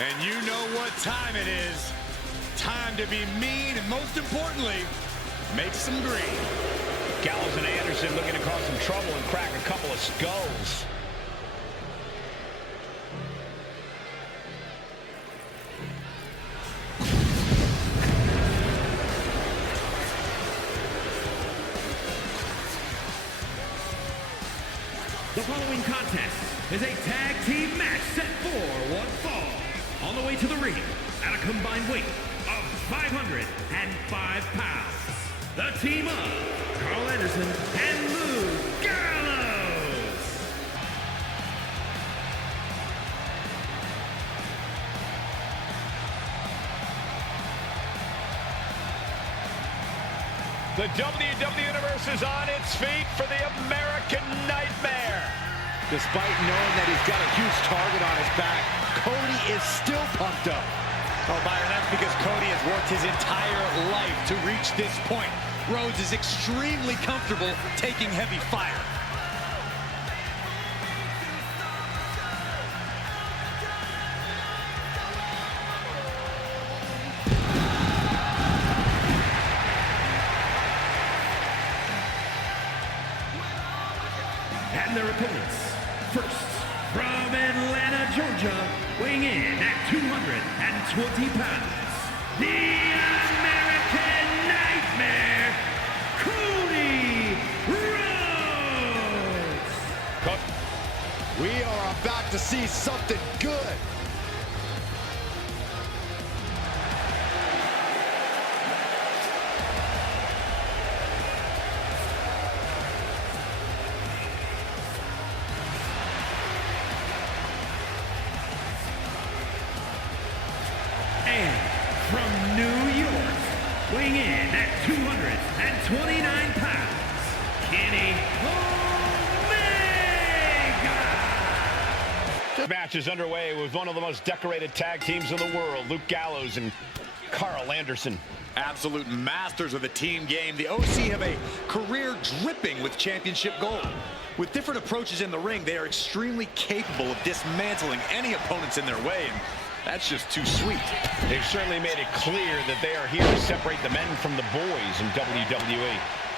And you know what time it is. Time to be mean and, most importantly, make some green. Gallows and Anderson looking to cause some trouble and crack a couple of skulls. The following contest is a tag team match set for one fall. On the way to the ring at a combined weight of 505 pounds. The team of Carl Anderson and Lou Gallows. The WWE Universe is on its feet for the American Nightmare. Despite knowing that he's got a huge target on his back, Cody is still pumped up. Oh, Byron, that's because Cody has worked his entire life to reach this point. Rhodes is extremely comfortable taking heavy fire. And their opponents, first, from Atlanta, Georgia, weighing in at 220 pounds, the American Nightmare, Cody Rhodes. We are about to see something good. And from New York, weighing in at 229 pounds, Kenny Omega. The match is underway with one of the most decorated tag teams in the world, Luke Gallows and Carl Anderson. Absolute masters of the team game. The OC have a career dripping with championship gold. With different approaches in the ring, they are extremely capable of dismantling any opponents in their way. And that's just too sweet. They've certainly made it clear that they are here to separate the men from the boys in WWE.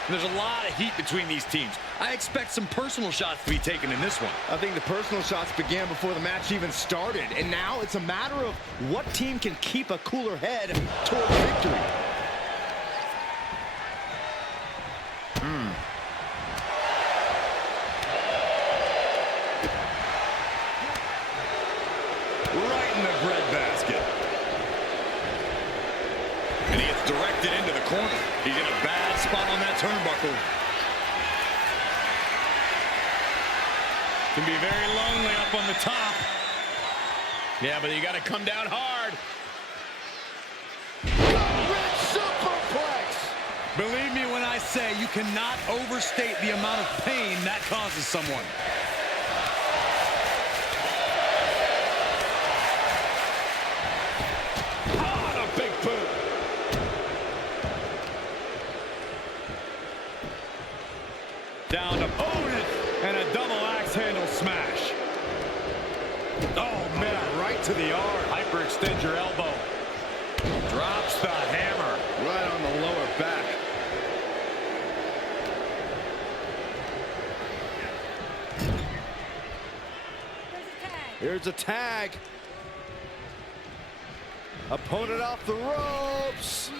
There's a lot of heat between these teams. I expect some personal shots to be taken in this one. I think the personal shots began before the match even started. And now it's a matter of what team can keep a cooler head towards victory. Right in the breadbasket. And he gets directed into the corner. He's in a bad spot on that turnbuckle. Can be very lonely up on the top. Yeah, but you got to come down hard. Red superplex. Believe me when I say you cannot overstate the amount of pain that causes someone. Down to opponent and a double axe handle smash. Oh, man, right to the arm. Hyperextend your elbow. Drops the hammer right on the lower back. Here's a tag. Opponent off the ropes.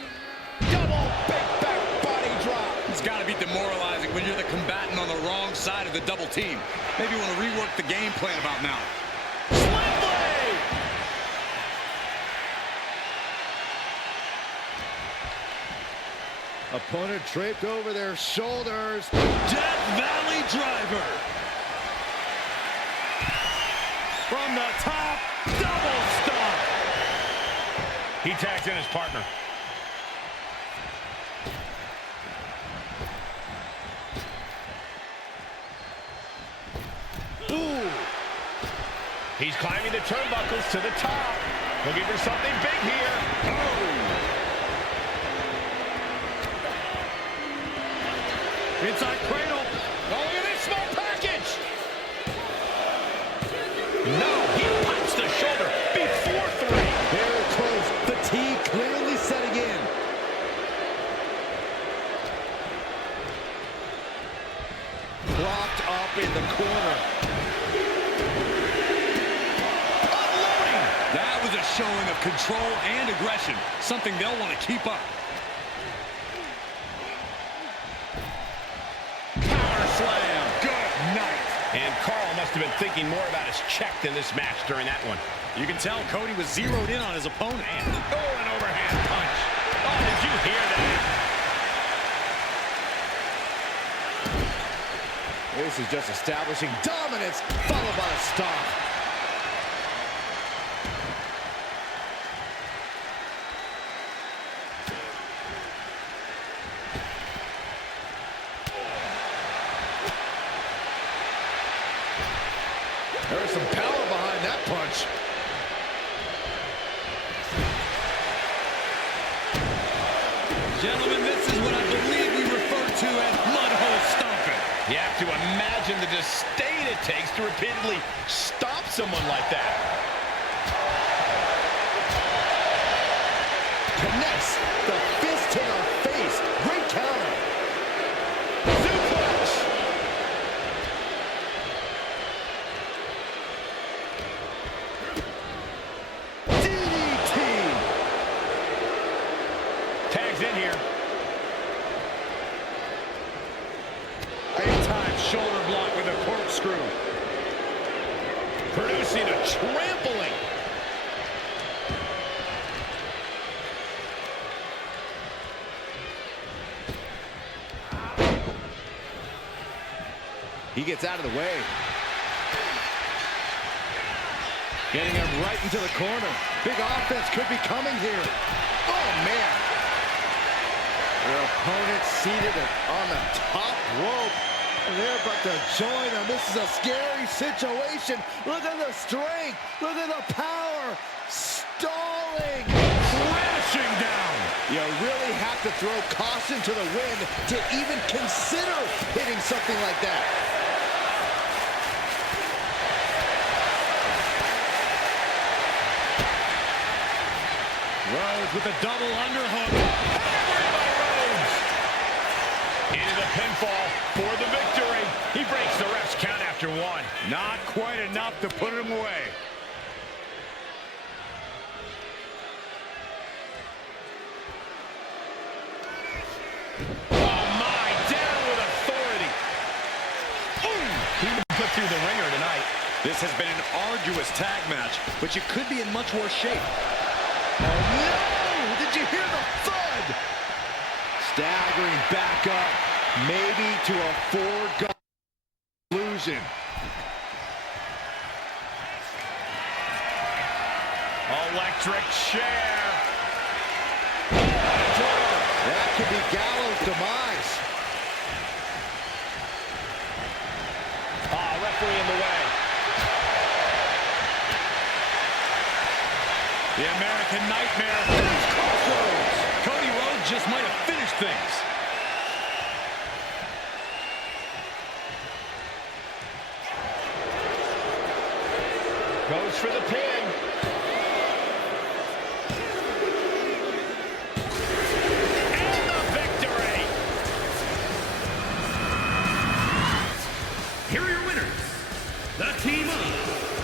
Double big back body drop. It's got to be demoralizing when you're the combatant on the wrong side of the double team. Maybe you want to rework the game plan about now. Slam blade! Opponent draped over their shoulders. Death Valley Driver. From the top, double stomp. He tags in his partner. Ooh. He's climbing the turnbuckles to the top. Looking for something big here. Oh. Inside cradle. Oh, look at this small package. No, he pops the shoulder before three. up in the corner. Unloading! That was a showing of control and aggression, something they'll want to keep up. Power slam. Good night. And Carl must have been thinking more about his check than this match during that one. You can tell Cody was zeroed in on his opponent. Oh, an overhand punch. Oh, did you hear that? This is just establishing dominance, followed by a stomp. There's some power behind that punch. Gentlemen, this is what I believe we refer to as mudhole stomping. You have to imagine the disdain it takes to repeatedly stop someone like that. Connects the fist to the face. Great counter. Suplex. DDT. Tags in here. Anytime shoulder block with a corkscrew. Producing a trampling. He gets out of the way. Getting him right into the corner. Big offense could be coming here. Oh, man. Their opponent seated on the top rope. And they're about to join them. This is a scary situation. Look at the strength. Look at the power. Stalling. Crashing down. You really have to throw caution to the wind to even consider hitting something like that. Rhodes with a double underhook. Hammered by Rhodes. Into the pinfall for the victory. He breaks the ref's count after one. Not quite enough to put him away. Oh my, down with authority. Ooh, he was put through the ringer tonight. This has been an arduous tag match, but you could be in much worse shape. Oh no! Did you hear the thud? Staggering back up, maybe to a foregone conclusion. Electric chair. That could be Gallows' demise. Referee in the way. The American Nightmare. There's Crossroads. Cody Rhodes just might have finished things. Goes for the pin. And the victory. Here are your winners. The team of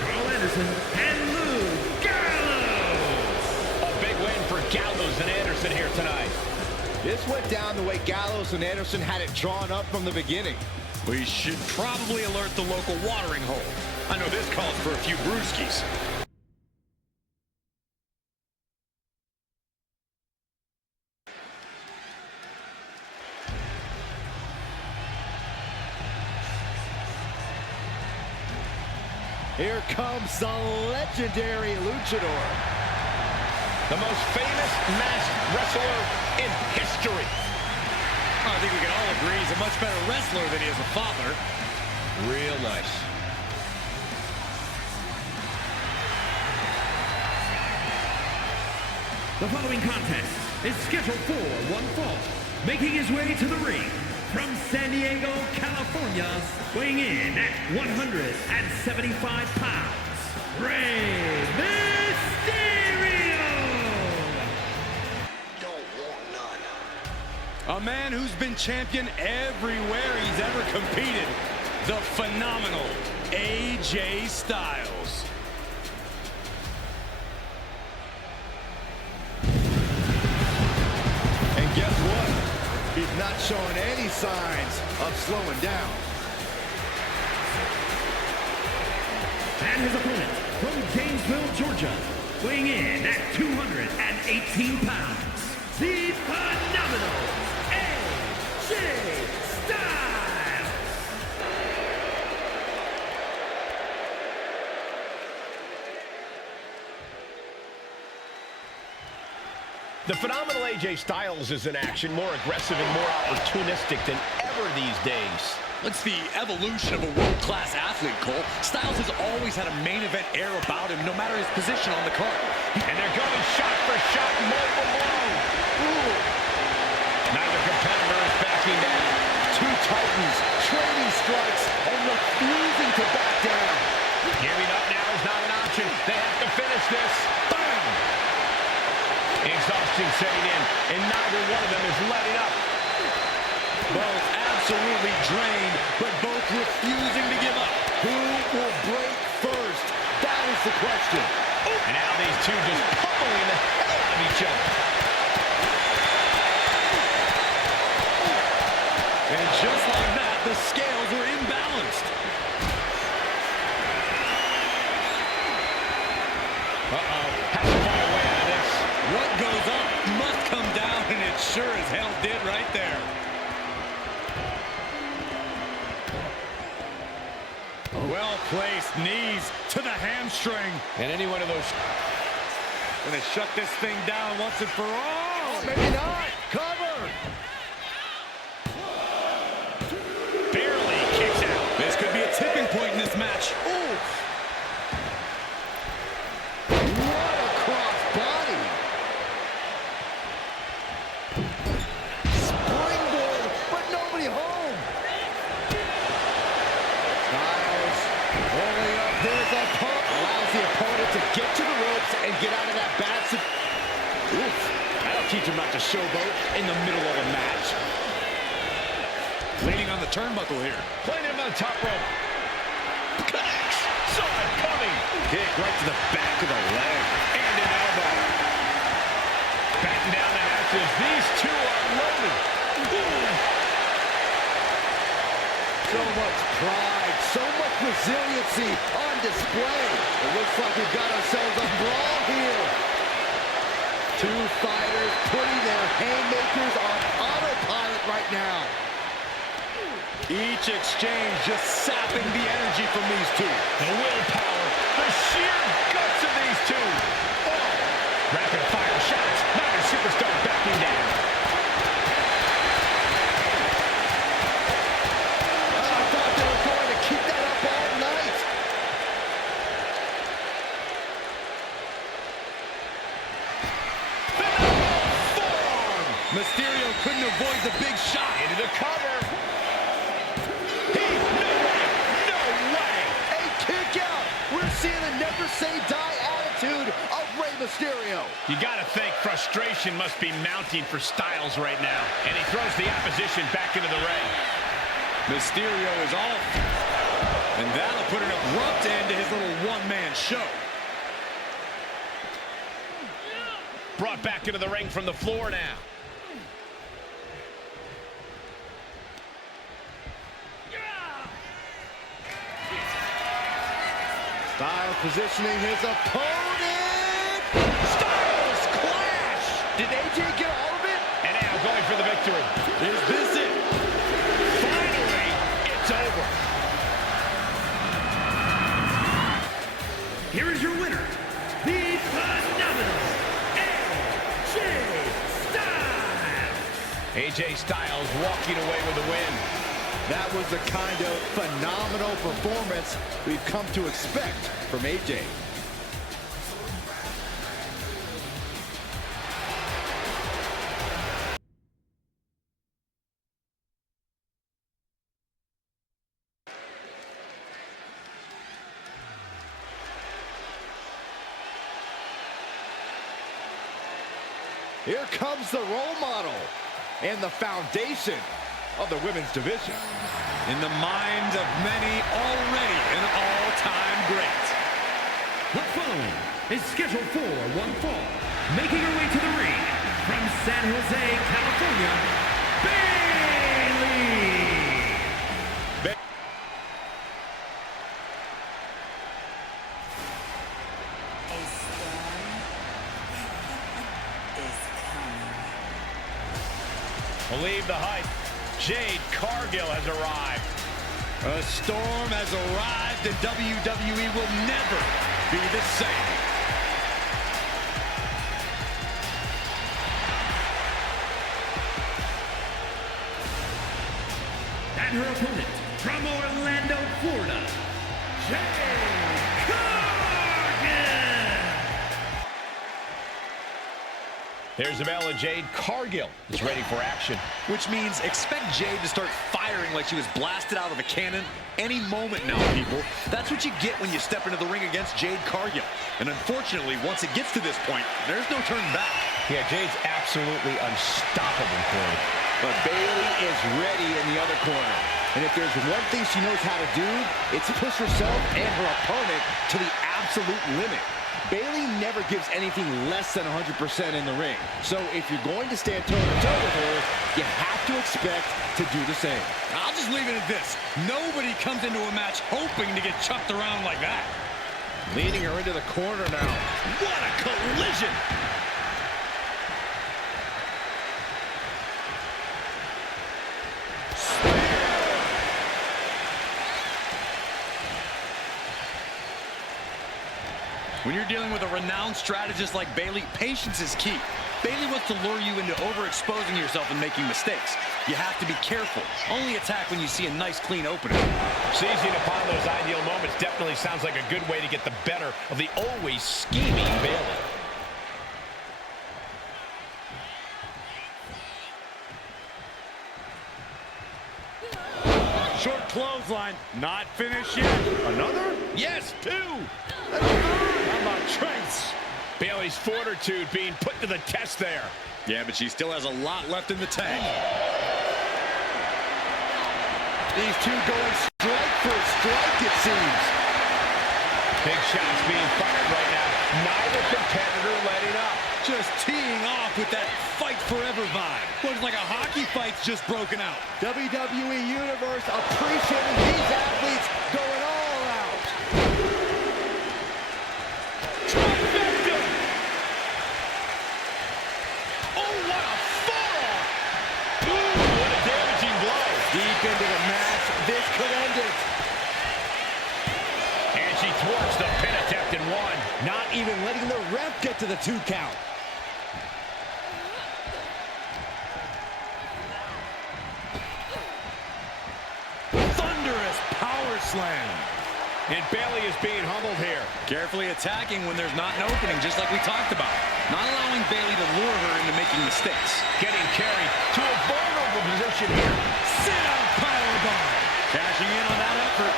Carl Anderson and Luke Gallows. A big win for Gallows and Anderson here tonight. This went down the way Gallows and Anderson had it drawn up from the beginning. We should probably alert the local watering hole. I know this calls for a few brewskis. Here comes the legendary luchador. The most famous masked wrestler in history. I think we can all agree he's a much better wrestler than he is a father. Real nice. The following contest is scheduled for one fall. Making his way to the ring from San Diego, California, weighing in at 175 pounds, Rey Mysterio! Don't want none. A man who's been champion everywhere he's ever competed. the phenomenal AJ Styles. And guess what? He's not showing any signs of slowing down. And his opponent from Gainesville, Georgia, weighing in at 218 pounds, the phenomenal AJ Styles. The phenomenal AJ Styles is in action, more aggressive and more opportunistic than ever these days. It's the evolution of a world-class athlete, Cole. Styles has always had a main event air about him, no matter his position on the card. And they're going shot for shot, multiple blows. Neither competitor is backing down. Two titans trading strikes and refusing to back down. Giving up now is not an option. They have to finish this. Bam! Exhaustion setting in, and neither one of them is letting up. Both absolutely drained, but both refusing to give up. Who will break first? That is the question. And now these two just pummeling the hell out of each other. And just like that, the scales were imbalanced. Has to find a way out of this. What goes up must come down, and it sure as hell did right there. Well-placed knees to the hamstring. And any one of those... Gonna shut this thing down once and for all. Oh, maybe not. Cover. barely kicks out. This could be a tipping point in this match. Ooh. What a cross body. Springboard, but nobody home. Styles rolling up. There's a pump. Allows the opponent to get to the ropes and get out of that bad situation. Oof. That'll teach him not to showboat in the middle of a match. Leaning on the turnbuckle here. Playing him on the top rope. Connects. Saw it coming. Kick right to the back of the leg. And an elbow. Batting down the hatches. These two are loaded. So much pride, so much resiliency on display. It looks like we've got ourselves a brawl here. Two fighters putting their haymakers on autopilot right now. Each exchange just sapping the energy from these two. The willpower, the sheer guts of these two. Oh. Rapid fire shots. Neither superstar backing down. I thought they were going to keep that up all night. Mysterio couldn't avoid the big shot. Into the cover. No way. A kick out. We're seeing a never say die attitude of Rey Mysterio. You gotta think frustration must be mounting for Styles right now. And he throws the opposition back into the ring. Mysterio is off. And that'll put an abrupt end to his little one-man show. Brought back into the ring from the floor now. Styles positioning his opponent. Styles clash! Did AJ get all of it? And now going for the victory. Is this it? Finally, it's over. Here is your winner, the phenomenal AJ Styles. AJ Styles walking away with the win. That was the kind of phenomenal performance we've come to expect from AJ. Here comes the role model and the foundation of the women's division. In the minds of many, already an all-time great. The following is scheduled for one fall. Making her way to the ring from San Jose, California, Bayley! A storm is coming. Believe the hype. Jade Cargill has arrived. A storm has arrived and WWE will never be the same. And her opponent from Orlando, Florida, Jade Cargill! There's Bella. Jade Cargill is ready for action. Which means expect Jade to start firing like she was blasted out of a cannon any moment now, people. That's what you get when you step into the ring against Jade Cargill. And unfortunately, once it gets to this point, there's no turning back. Yeah, Jade's absolutely unstoppable, Corey. But Bayley is ready in the other corner. And if there's one thing she knows how to do, it's push herself and her opponent to the absolute limit. Bayley never gives anything less than 100% in the ring. So if you're going to stand toe-to-toe with her, you have to expect to do the same. I'll just leave it at this. Nobody comes into a match hoping to get chucked around like that. Leading her into the corner now. What a collision! When you're dealing with a renowned strategist like Bayley, patience is key. Bayley wants to lure you into overexposing yourself and making mistakes. You have to be careful. Only attack when you see a nice, clean opening. Seizing upon those ideal moments definitely sounds like a good way to get the better of the always scheming Bayley. Short clothesline, not finished yet. Another? Yes, two. How about Trace? Bayley's fortitude being put to the test there. Yeah, but she still has a lot left in the tank. These two going strike for strike, it seems. Big shots being fired right now. Neither competitor letting up. Just teeing off with that fight forever vibe. Looks like a hockey fight's just broken out. WWE Universe appreciating these athletes going all out. Trifecta! Oh, what a forearm! Ooh, what a damaging blow. Deep into the match, this could end it. And she thwarts the pin attempt in one. Not even letting the ref get to the 2 count. Thunderous power slam. And Bayley is being humbled here. Carefully attacking when there's not an opening, just like we talked about. Not allowing Bayley to lure her into making mistakes. Getting carried to a vulnerable position here. Sit-out powerbomb. Cashing in on that effort.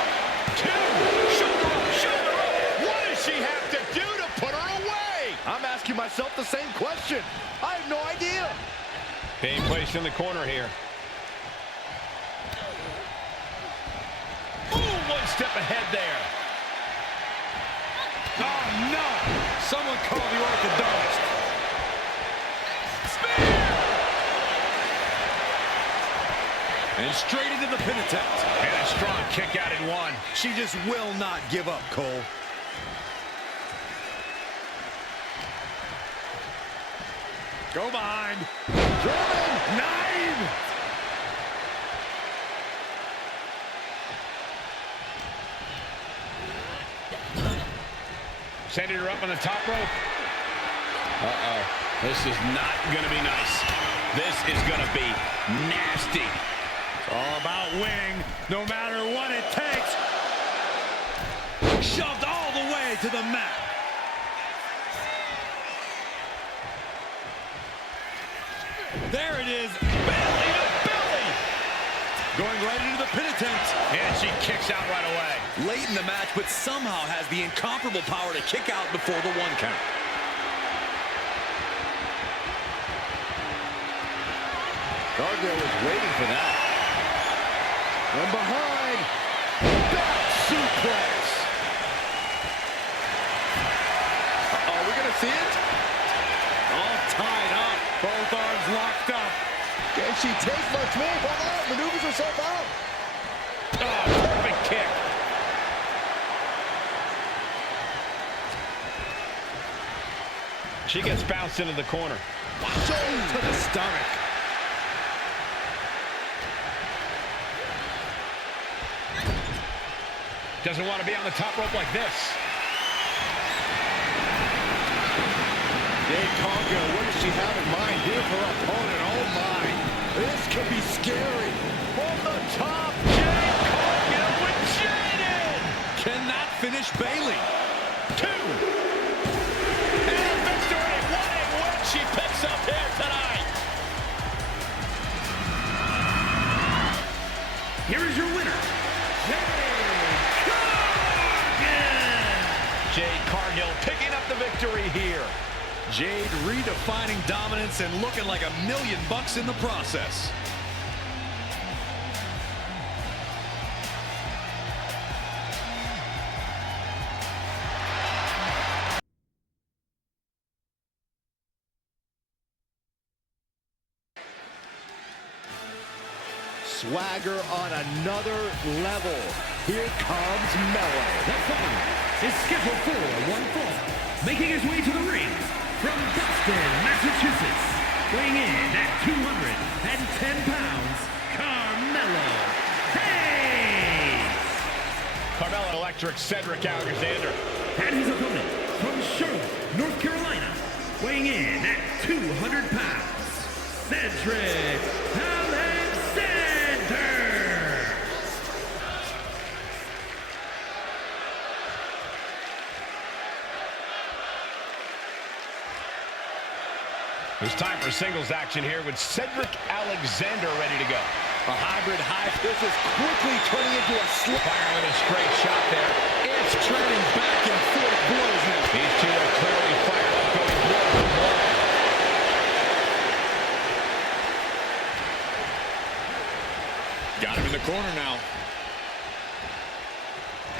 Two. Shoulder up, shoulder up. What does she have to do to put her away? I'm asking myself the same question. I have no idea. Being placed in the corner here. Ooh, one step ahead there. Oh, no. Someone call the orthodontist. Spear! And straight into the pin attempt. And a strong kick out in one. She just will not give up, Cole. Go behind. German 9. Sending her up on the top rope. Uh-oh. This is not going to be nice. This is going to be nasty. It's all about winning, no matter what it takes. Shoved all the way to the mat. There it is. Belly to belly. Going right into the pin attempt. And she kicks out right away. Late in the match, but somehow has the incomparable power to kick out before the 1 count. Cargill was waiting for that. From behind. Back suplex. Uh-oh, we're going to see it? All tied up. Both arms locked up. Can she take much more? Hold on, maneuvers herself out. Oh, perfect kick. She gets bounced into the corner. To the stomach. Doesn't want to be on the top rope like this. Jade Cargill, what does she have in mind here for her opponent? Oh my, this could be scary. From the top, Jade Cargill with Jaden. Cannot finish Bailey. 2. And a victory. What a win she picks up here tonight. Here is your winner, Jade Cargill picking up the victory here. Jade redefining dominance and looking like $1 million in the process. swagger on another level. Here comes Mello. The fight is scheduled for one fall. Making his way to the ring from Boston, Massachusetts. Weighing in at 210 pounds, Carmelo Hayes. Carmelo Electric Cedric Alexander. And his opponent from Charlotte, North Carolina. Weighing in at 200 pounds, Cedric Alexander. It's time for singles action here with Cedric Alexander ready to go. A hybrid high. This is quickly turning into a slip. Fire with a straight shot there. It's turning back and forth blows now. These two are clearly fired up, going blow for blow. Got him in the corner now.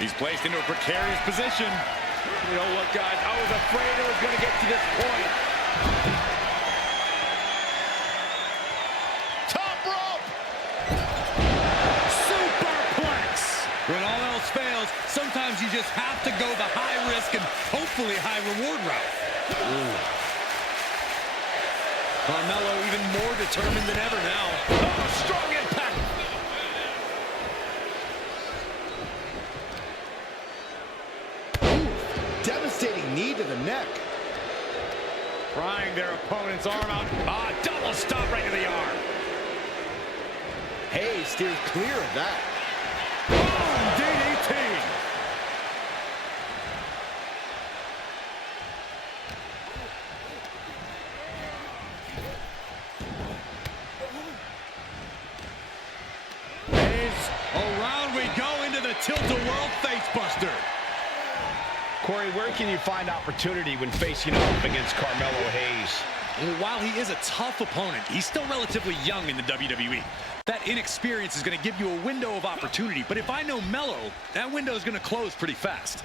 He's placed into a precarious position. You know what, guys? I was afraid it was going to get to this point. When all else fails, sometimes you just have to go the high risk and hopefully high reward route. Ooh. Carmelo even more determined than ever now. Oh, strong impact. Ooh, devastating knee to the neck. Prying their opponent's arm out. Ah, double stop right to the arm. Hayes steers clear of that. DDT. Hayes, around we go into the tilt-a-world facebuster. Corey, where can you find opportunity when facing off against Carmelo Hayes? Well, while he is a tough opponent, he's still relatively young in the WWE. That inexperience is going to give you a window of opportunity, but if I know Mello, that window is going to close pretty fast.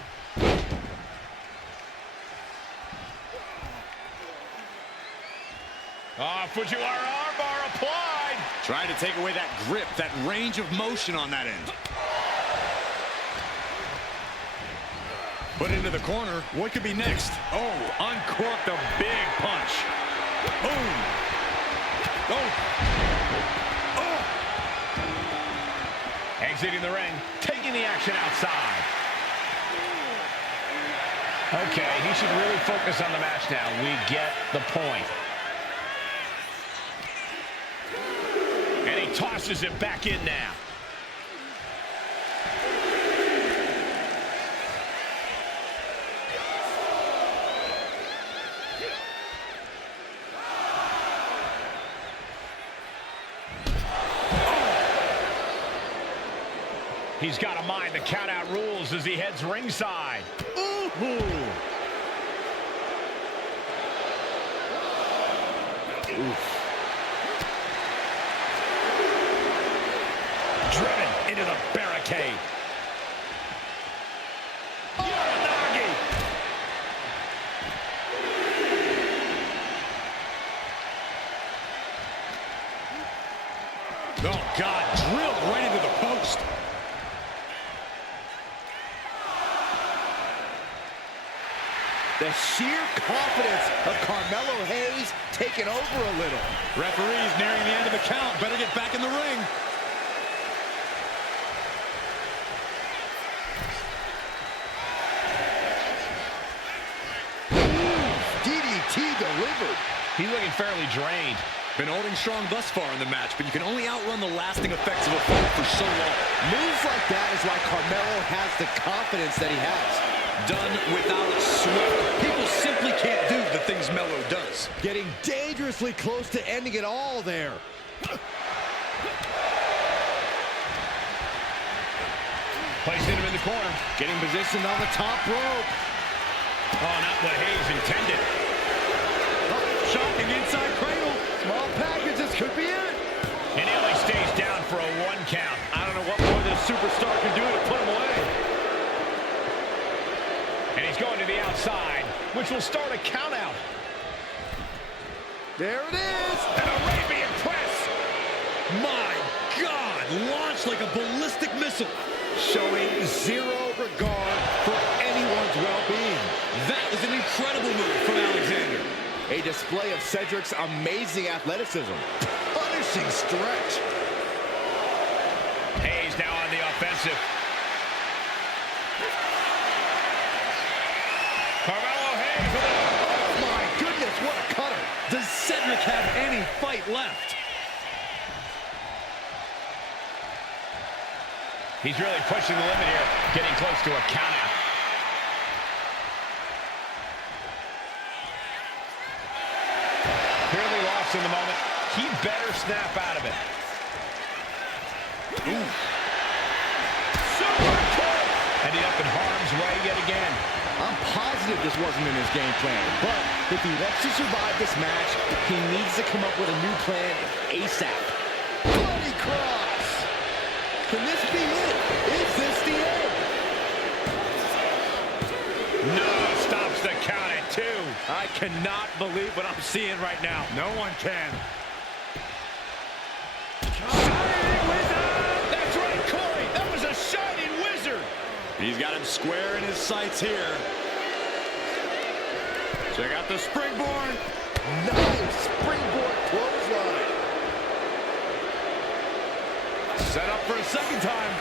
Fujiwara armbar applied. Trying to take away that grip, that range of motion on that end. Put into the corner. What could be next? Oh, uncorked a big punch. Boom. Oh. Oh. Exiting the ring, taking the action outside. Okay, he should really focus on the match now. We get the point. And he tosses it back in now. He's got to mind the count-out rules as he heads ringside. Ooh. Driven into the barricade. Uranagi. Oh, God, drilled right into the post. The sheer confidence of Carmelo Hayes taking over a little. Referee's nearing the end of the count. Better get back in the ring. DDT delivered. He's looking fairly drained. Been holding strong thus far in the match, but you can only outrun the lasting effects of a fall for so long. Moves like that is why Carmelo has the confidence that he has. Done without sweat. People simply can't do the things Melo does. Getting dangerously close to ending it all there. Placing him in the corner. Getting positioned on the top rope. Oh, not what Hayes intended. Oh, shocking inside cradle. Small packages could be it. And he only stays down for a 1 count. I don't know what more this superstar can do to put him away. And he's going to the outside, which will start a count out. There it is. An Arabian press. My God, launched like a ballistic missile. Showing zero regard for anyone's well-being. That was an incredible move from Alexander. A display of Cedric's amazing athleticism. Punishing stretch. Hayes now on the offensive. Carmelo Hayes with it. Oh my goodness, what a cutter. Does Cedric have any fight left? He's really pushing the limit here, getting close to a countout. Clearly lost in the moment. He better snap out of it. Ooh. Super kick! Ending up in harm's way yet again. I'm positive this wasn't in his game plan, but if he wants to survive this match, he needs to come up with a new plan ASAP. Bloody cross! Can this be it? Is this the end? No, stops the count at 2. I cannot believe what I'm seeing right now. No one can. Shining Wizard! That's right, Corey. That was a Shining Wizard. He's got him square in his sights here. Check out the springboard. Nice springboard clothesline. Set up for a second time.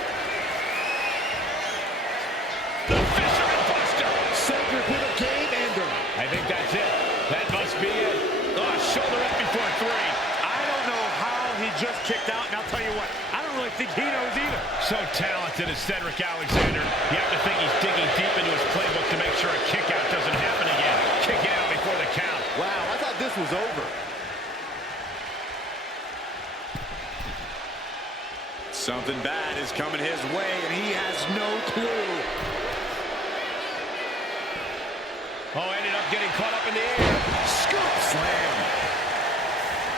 The Fisherman Buster. Cedric with a game ender. I think that's it. That must be it. Oh, shoulder up before 3. I don't know how he just kicked out, and I'll tell you what, I don't really think he knows either. So talented as Cedric Alexander. You have to think he's digging deep into his playbook to make sure a kick out doesn't happen again. Kick out before the count. Wow, I thought this was over. Something bad is coming his way, and he has no clue. Oh, ended up getting caught up in the air. Scoop slam.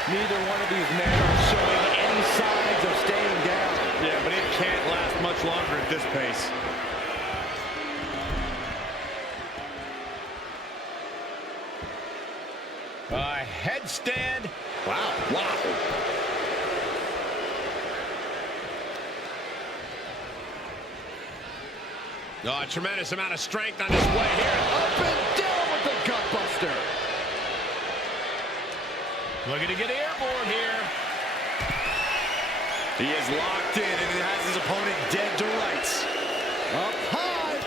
Neither one of these men are showing any signs of staying down. Yeah, but it can't last much longer at this pace. Headstand. Wow, wow. Oh, a tremendous amount of strength on his way here. Up and down with the gutbuster. Looking to get airborne here. He is locked in, and he has his opponent dead to rights. Up high.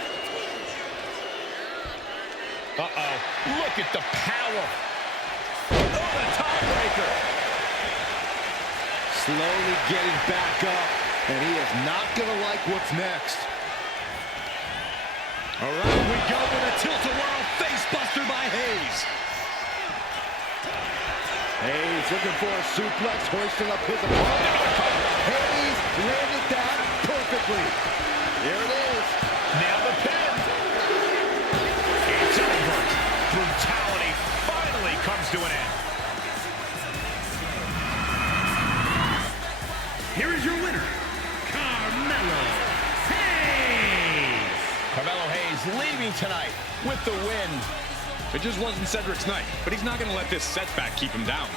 Uh-oh. Look at the power. Oh, the tiebreaker. Slowly getting back up, and he is not going to like what's next. Around we go with a tilt-a-whirl facebuster by Hayes. Hayes looking for a suplex, hoisting up his opponent. Hayes landed that perfectly. Here it is. Now the pin. It's over. Brutality finally comes to an end. Here is your winner, Carmelo. Carmelo Hayes. Carmelo Hayes leaving tonight with the win. It just wasn't Cedric's night, but he's not going to let this setback keep him down.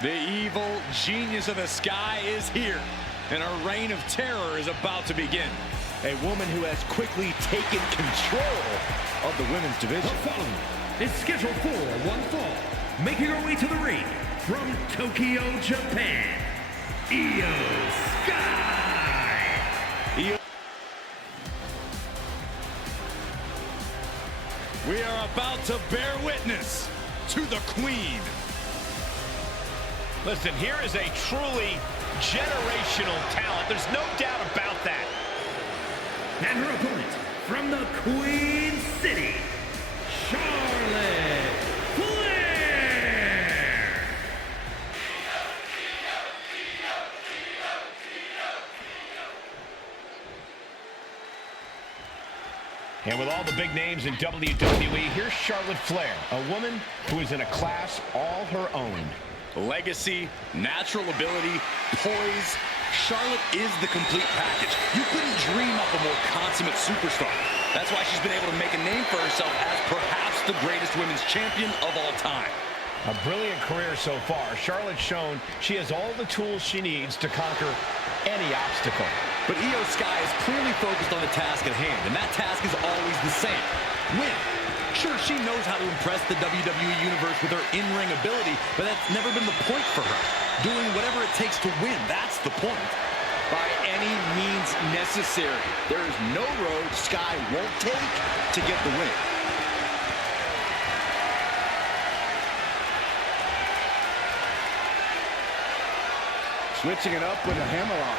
The evil genius of the sky is here, and a reign of terror is about to begin. A woman who has quickly taken control of the women's division. The following is scheduled for one fall, making her way to the ring from Tokyo, Japan, Io Sky. We are about to bear witness to the Queen. Listen, here is a truly generational talent. There's no doubt about that. And her opponent from the Queen City, Charlotte Flair. And with all the big names in WWE, here's Charlotte Flair, a woman who is in a class all her own. Legacy, natural ability, poise. Charlotte is the complete package. You couldn't dream up a more consummate superstar. That's why she's been able to make a name for herself as perhaps the greatest women's champion of all time. A brilliant career so far. Charlotte's shown she has all the tools she needs to conquer any obstacle. But Io Sky is clearly focused on the task at hand, and that task is always the same: win. Sure, she knows how to impress the WWE Universe with her in-ring ability, but that's never been the point for her. Doing whatever it takes to win, that's the point. By any means necessary. There is no road Sky won't take to get the win. Switching it up with a hammerlock.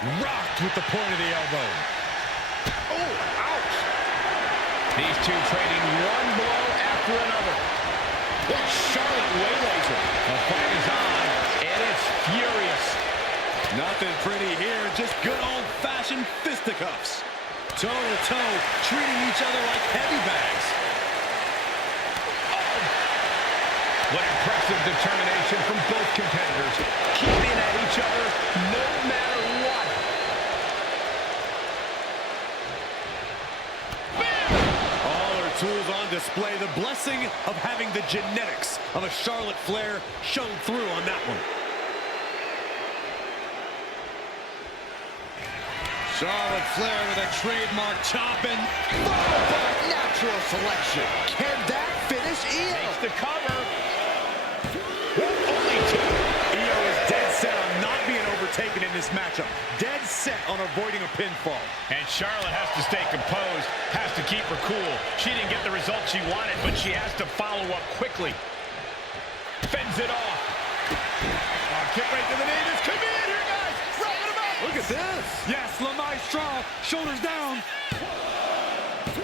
Rocked with the point of the elbow. Oh, ouch. These two trading one blow after another. But Charlotte waylays her. The fight is on, and it's furious. Nothing pretty here, just good old-fashioned fisticuffs. Toe-to-toe, treating each other like heavy bags. Oh. What impressive determination from both competitors. Keeping at each other no matter what. All her tools on display. The blessing of having the genetics of a Charlotte Flair shone through on that one. Charlotte Flair with a trademark chop and Followed by natural selection. Can that finish Io? Makes the cover. only two. Io is dead set on not being overtaken in this matchup. Dead set on avoiding a pinfall. And Charlotte has to stay composed, has to keep her cool. She didn't get the result she wanted, but she has to follow up quickly. Fends it off. Oh, kick right to the knee. This could be it here, guys. Wrapping him up. Look at this. Yes, La Maestra. Shoulders down.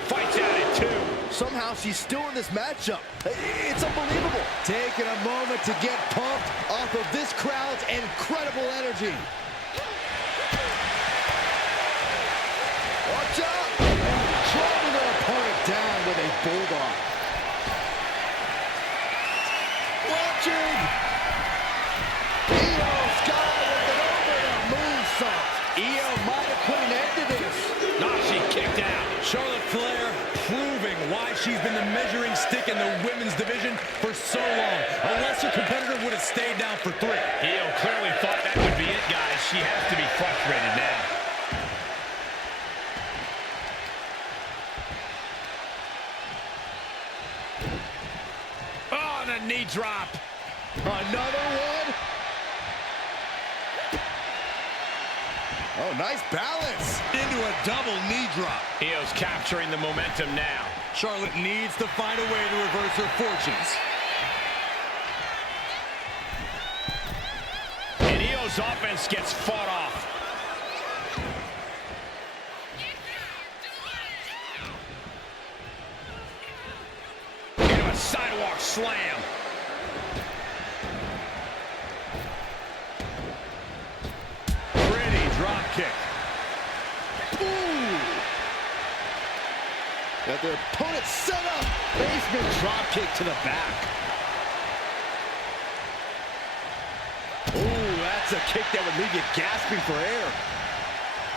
Fights at it, too. Somehow she's still in this matchup. It's unbelievable. Taking a moment to get pumped off of this crowd's incredible energy. Watch out! Driving their opponent down with a bulldog. Watching! Io Sky with an over the moonsault. Io might have put an end to this. Nah, she kicked out. Charlotte Flair proving why she's been the measuring stick in the women's division for so long. A lesser competitor would have stayed down for 3. Io clearly thought that would be it, guys. She has to be frustrated now. Oh, and a knee drop. Another one. Oh, nice balance. Into a double knee drop. Io's capturing the momentum now. Charlotte needs to find a way to reverse her fortunes. His offense gets fought off. Into a sidewalk slam. Pretty drop kick. Ooh. Got their opponent set up. Basement drop kick to the back. Ooh, that's a kick that would leave you gasping for air.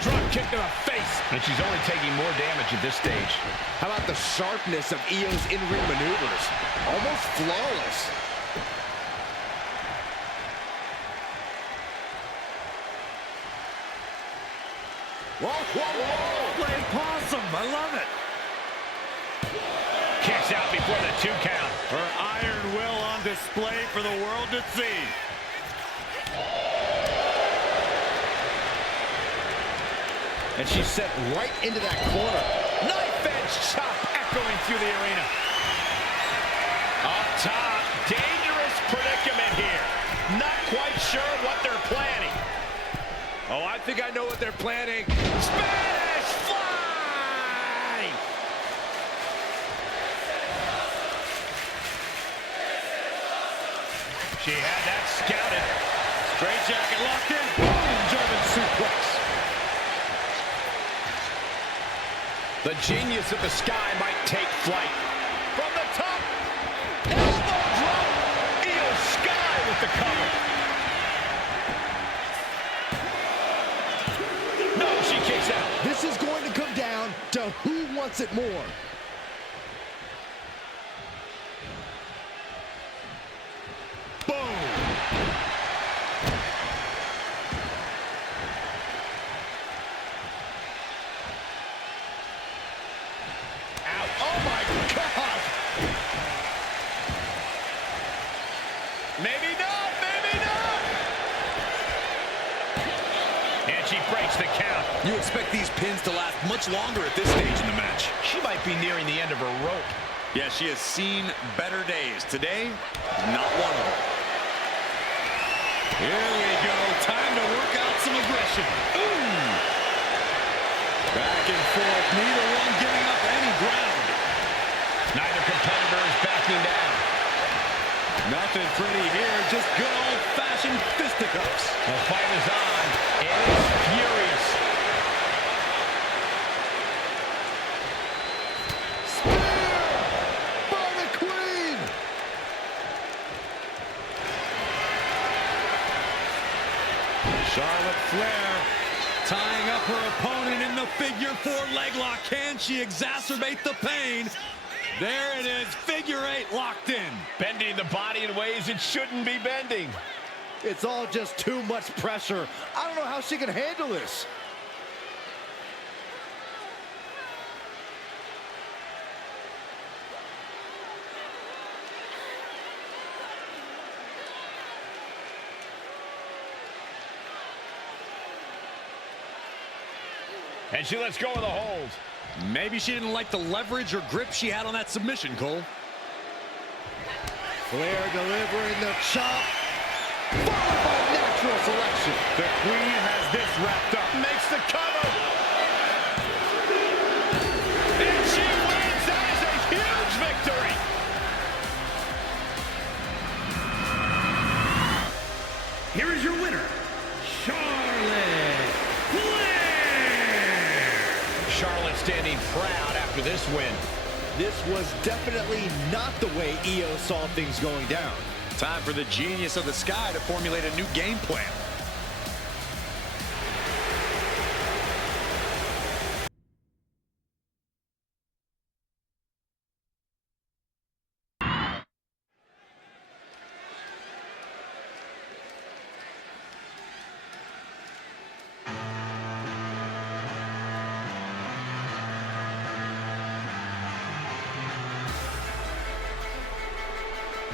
Drop kick to the face. And she's only taking more damage at this stage. How about the sharpness of Io's in-ring maneuvers? Almost flawless. Whoa, whoa, whoa! Playing possum, I love it. Kicks out before the 2 count. Her iron will on display for the world to see. And she's set right into that corner. Knife edge chop echoing through the arena. Up top, dangerous predicament here. Not quite sure what they're planning. Oh, I think I know what they're planning. Spanish fly! She had that scouted. Straight jacket locked in. Boom! German suplex. The genius of the sky might take flight. From the top, elbow drop. Io Sky with the cover. No, she kicks out. This is going to come down to who wants it more. Maybe not, maybe not. And she breaks the count. You expect these pins to last much longer at this stage in the match. She might be nearing the end of her rope. Yeah, she has seen better days. Today, not one of them. Here we go. Time to work out some aggression. Ooh. Back and forth. Neither one giving up any ground. Neither competitor is backing down. Nothing pretty here. Just good old-fashioned fisticuffs. The fight is on. It is furious. By the Queen! Charlotte Flair tying up her opponent in the figure 4 leg lock. Can she exacerbate the pain? There it is, figure 8 locked in. Bending the body in ways it shouldn't be bending. It's all just too much pressure. I don't know how she can handle this. And she lets go of the hold. Maybe she didn't like the leverage or grip she had on that submission, Cole. Flair delivering the chop, followed by natural selection. The Queen has this wrapped up. Makes the cover. And she wins. That is a huge victory. Here is your winner, Charlotte Flair. Charlotte standing proud after this win. This was definitely not the way Io saw things going down. Time for the genius of the sky to formulate a new game plan.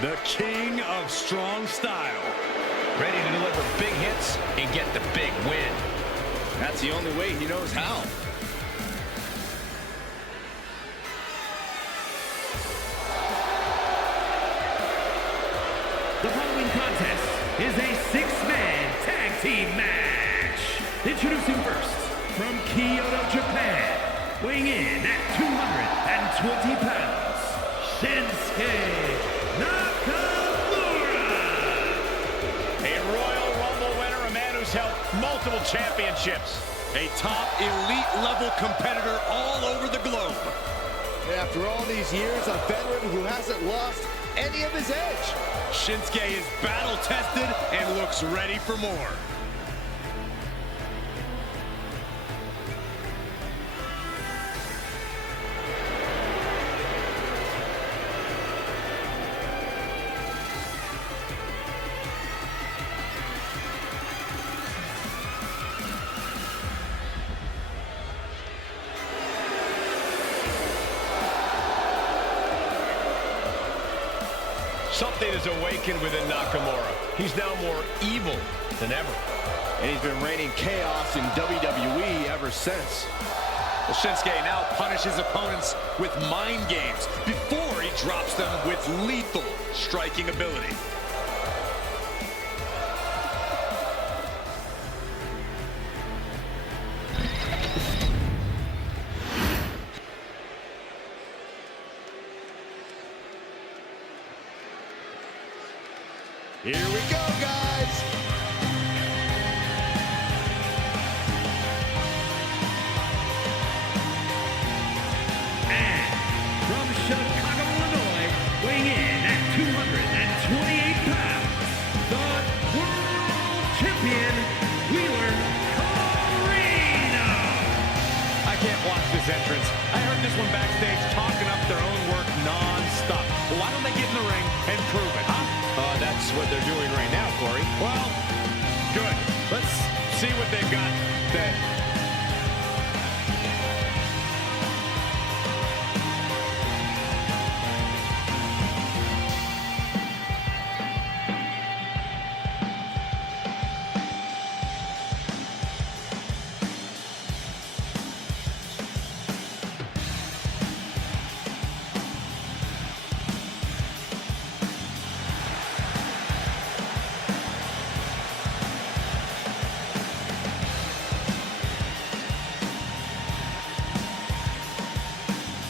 The king of strong style. Ready to deliver big hits and get the big win. That's the only way he knows how. The following contest is a 6-man tag team match. Introducing first, from Kyoto, Japan, weighing in at 220 pounds, Shinsuke Nakamura. A Royal Rumble winner, a man who's held multiple championships. A top elite level competitor all over the globe. After all these years, a veteran who hasn't lost any of his edge. Shinsuke is battle tested and looks ready for more. Something has awakened within Nakamura. He's now more evil than ever. And he's been reigning chaos in WWE ever since. Well, Shinsuke now punishes opponents with mind games before he drops them with lethal striking ability. Here we go, guys. And from Chicago, Illinois, weighing in at 228 pounds, the World Champion, Wheeler Carino. I can't watch this entrance. I heard this one backstage talking up their own work non-stop. Well, why don't they get in the ring and prove it, huh? That's what they're doing right now, Corey. Well, good. Let's see what they've got then.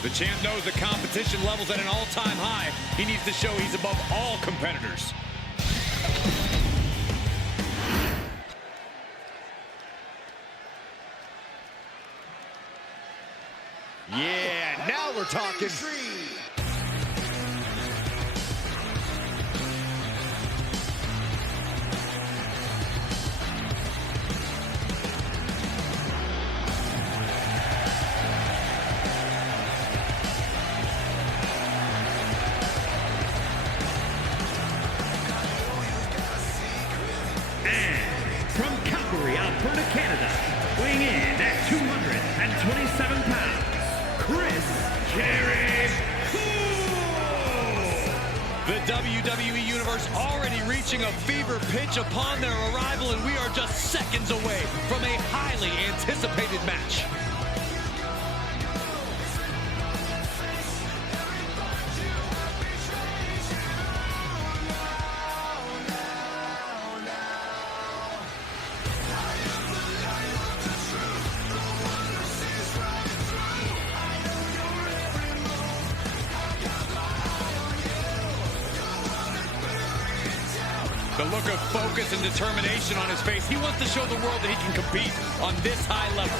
The champ knows the competition level's at an all-time high. He needs to show he's above all competitors. Yeah, now we're talking. From Calgary, Alberta, Canada, weighing in at 227 pounds, Chris Jericho. The WWE Universe already reaching a fever pitch upon their arrival, and we are just seconds away from a highly anticipated match. The look of focus and determination on his face. He wants to show the world that he can compete on this high level.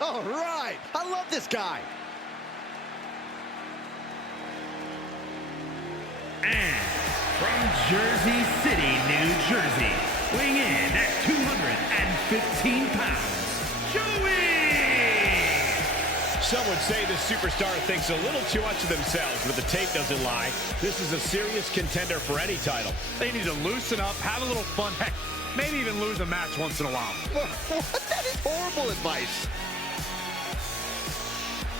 All right, I love this guy. And from Jersey City, New Jersey, weighing in at 215 pounds, Joey! Some would say this superstar thinks a little too much of themselves, but the tape doesn't lie. This is a serious contender for any title. They need to loosen up, have a little fun, heck, maybe even lose a match once in a while. What? That is horrible advice.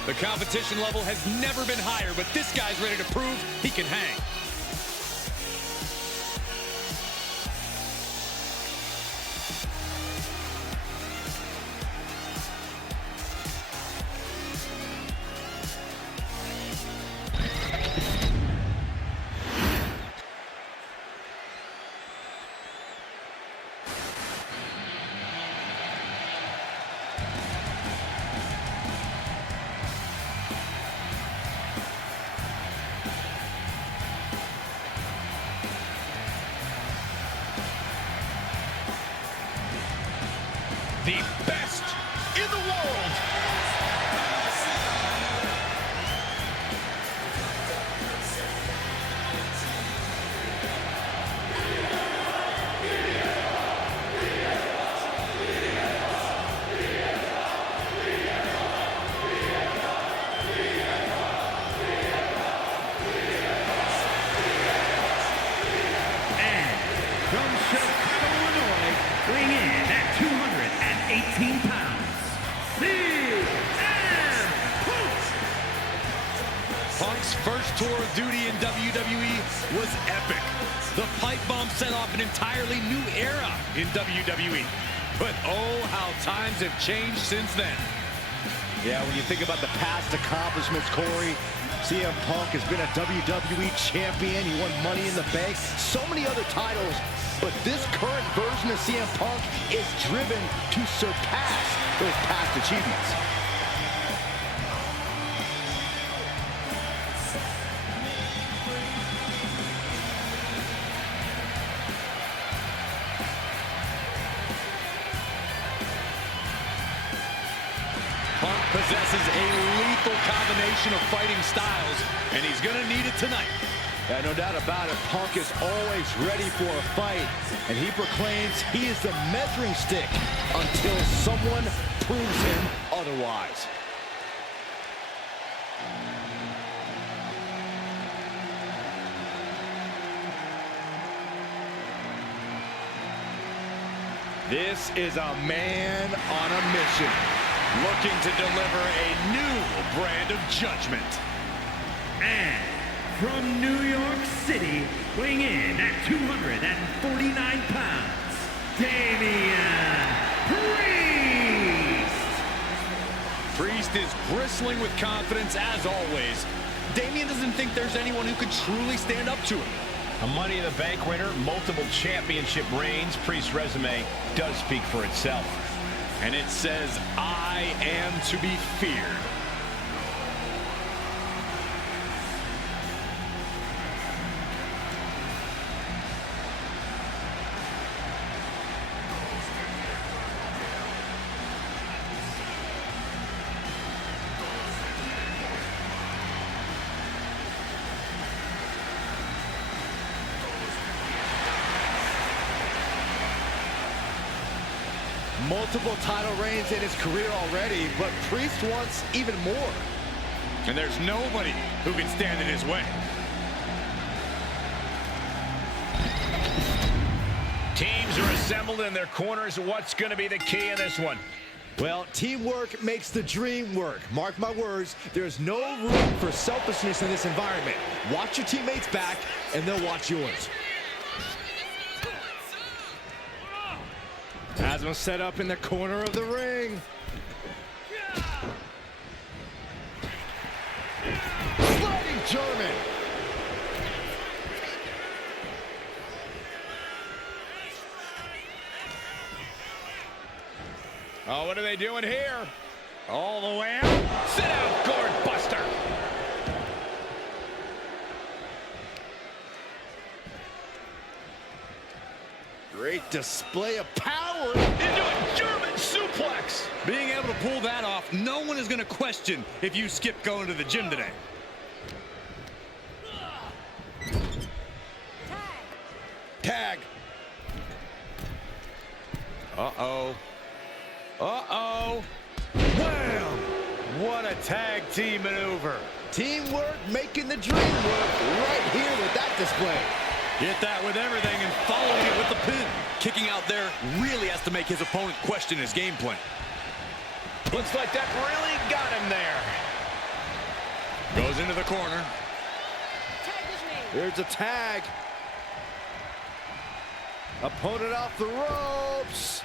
The competition level has never been higher, but this guy's ready to prove he can hang. The best in the world. And from Chicago, Illinois, weighing in at 218 pounds, CM Punk. Punk's first tour of duty in WWE was epic. The pipe bomb set off an entirely new era in WWE. But oh, how times have changed since then. Yeah, when you think about the past accomplishments, Corey, CM Punk has been a WWE champion. He won Money in the Bank, so many other titles. But this current version of CM Punk is driven to surpass those past achievements. Punk possesses a lethal combination of fighting styles, and he's going to need it tonight. Yeah, no doubt about it. Punk is always ready for a fight, and he proclaims he is the measuring stick until someone proves him otherwise. This is a man on a mission, looking to deliver a new brand of judgment. And from New York City, weighing in at 249 pounds, Damian Priest. Priest is bristling with confidence as always. Damian doesn't think there's anyone who could truly stand up to him. A Money in the Bank winner, multiple championship reigns. Priest's resume does speak for itself. And it says, I am to be feared. Multiple title reigns in his career already, but Priest wants even more. And there's nobody who can stand in his way. Teams are assembled in their corners. What's going to be the key in this one? Well, teamwork makes the dream work. Mark my words, there's no room for selfishness in this environment. Watch your teammates' back, and they'll watch yours. Has him set up in the corner of the ring. Sliding German. Oh, what are they doing here? All the way out. Sit out, gourd buster. Great display of power. Into a German suplex. Being able to pull that off, no one is going to question if you skipped going to the gym today. Tag. Uh-oh. Uh-oh. Wham! What a tag team maneuver. Teamwork making the dream work right here with that display. Get that with everything and following it with the pin. Kicking out there really has to make his opponent question his game plan. Looks like that really got him there. Goes into the corner. Here's a tag. Opponent off the ropes.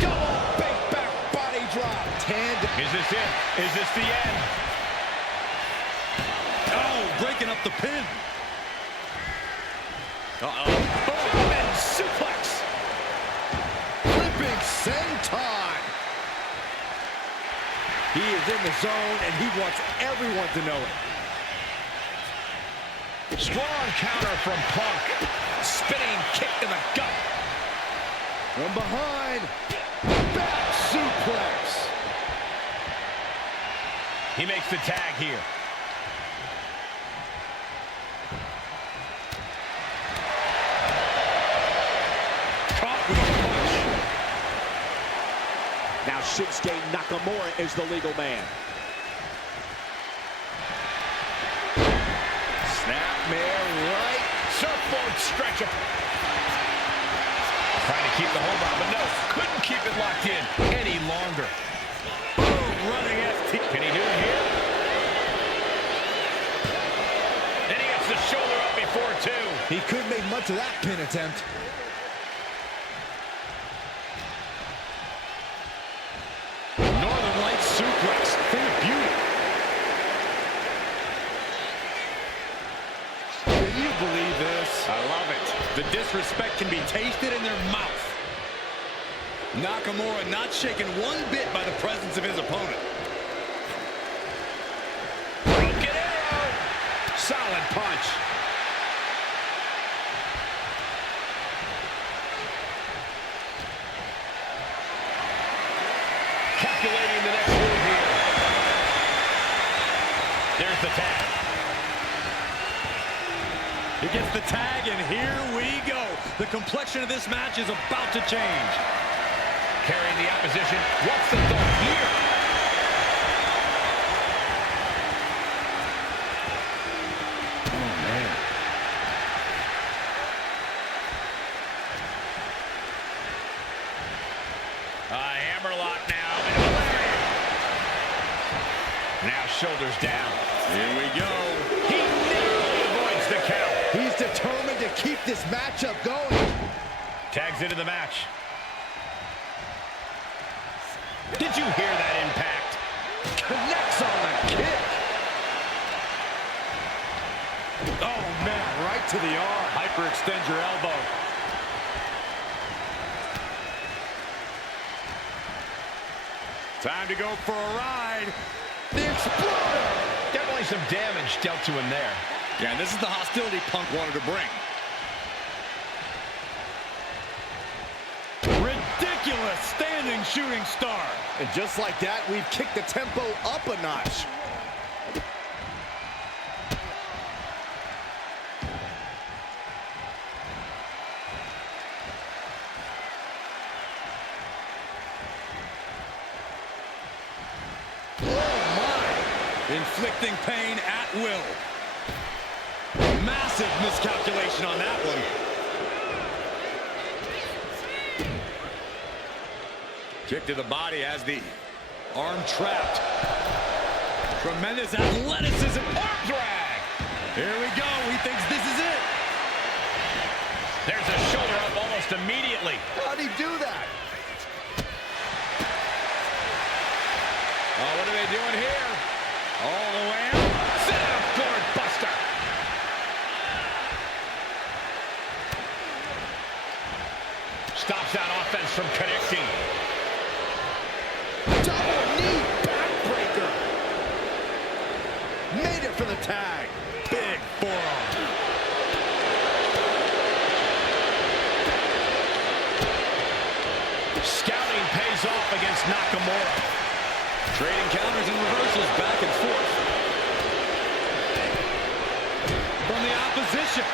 Double big back body drop. Tandem. Is this it? Is this the end? Oh, breaking up the pin. German suplex. Flipping senton. He is in the zone, and he wants everyone to know it. Strong counter from Punk. Spinning kick in the gut. From behind. Back suplex. He makes the tag here. Caught with a punch. Now Shinsuke Nakamura is the legal man. Snapmare right. Surfboard stretcher. Trying to keep the hold on, but no, couldn't keep it locked in any longer. Boom, running FT. Can he do it here? Then he gets the shoulder up before two. He couldn't make much of that pin attempt. Northern Lights suplex. Thing of beauty. Can you believe this? I love it. The disrespect can be tasted in their mouth. Nakamura not shaken one bit by the presence of his opponent. Broken arrow. Solid punch. Calculating the next move here. There's the tag. He gets the tag, and here we go. The complexion of this match is about to change. Carrying the opposition. What's the thought here? Oh, man. Hammerlock now. Now shoulders down. Here we go. He narrowly avoids the count. He's determined to keep this matchup going. Tags into the match. Did you hear that impact? Connects on the kick. Oh, man, right to the arm. Hyperextend your elbow. Time to go for a ride. The Exploder. Definitely some damage dealt to him there. Yeah, and this is the hostility Punk wanted to bring. Ridiculous standing shooting star. And just like that, we've kicked the tempo up a notch. Inflicting pain at will. Massive miscalculation on that one. Kick to the body as the arm trapped. Tremendous athleticism. Arm drag. Here we go. He thinks this is it. There's a shoulder up almost immediately. How'd he do that? Oh, what are they doing here? All the way out. Sit down, board buster. Stops that offense from connecting. Double knee backbreaker. Made it for the tag. Big forearm. Scouting pays off against Nakamura. Trading counters and reversals back and forth. From the opposition.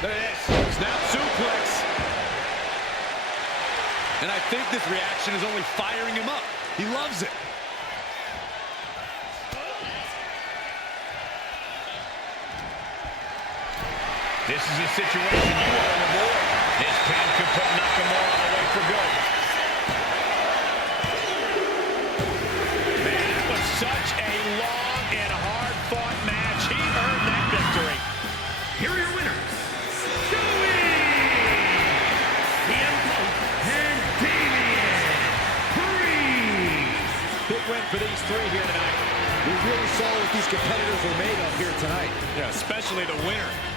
There it is. Snap suplex. And I think this reaction is only firing him up. He loves it. This is a situation you want to avoid. This pin could put Nakamura on the way for good. Man, that was such a for these three here tonight. We really saw what these competitors were made of here tonight. Yeah, especially the winner.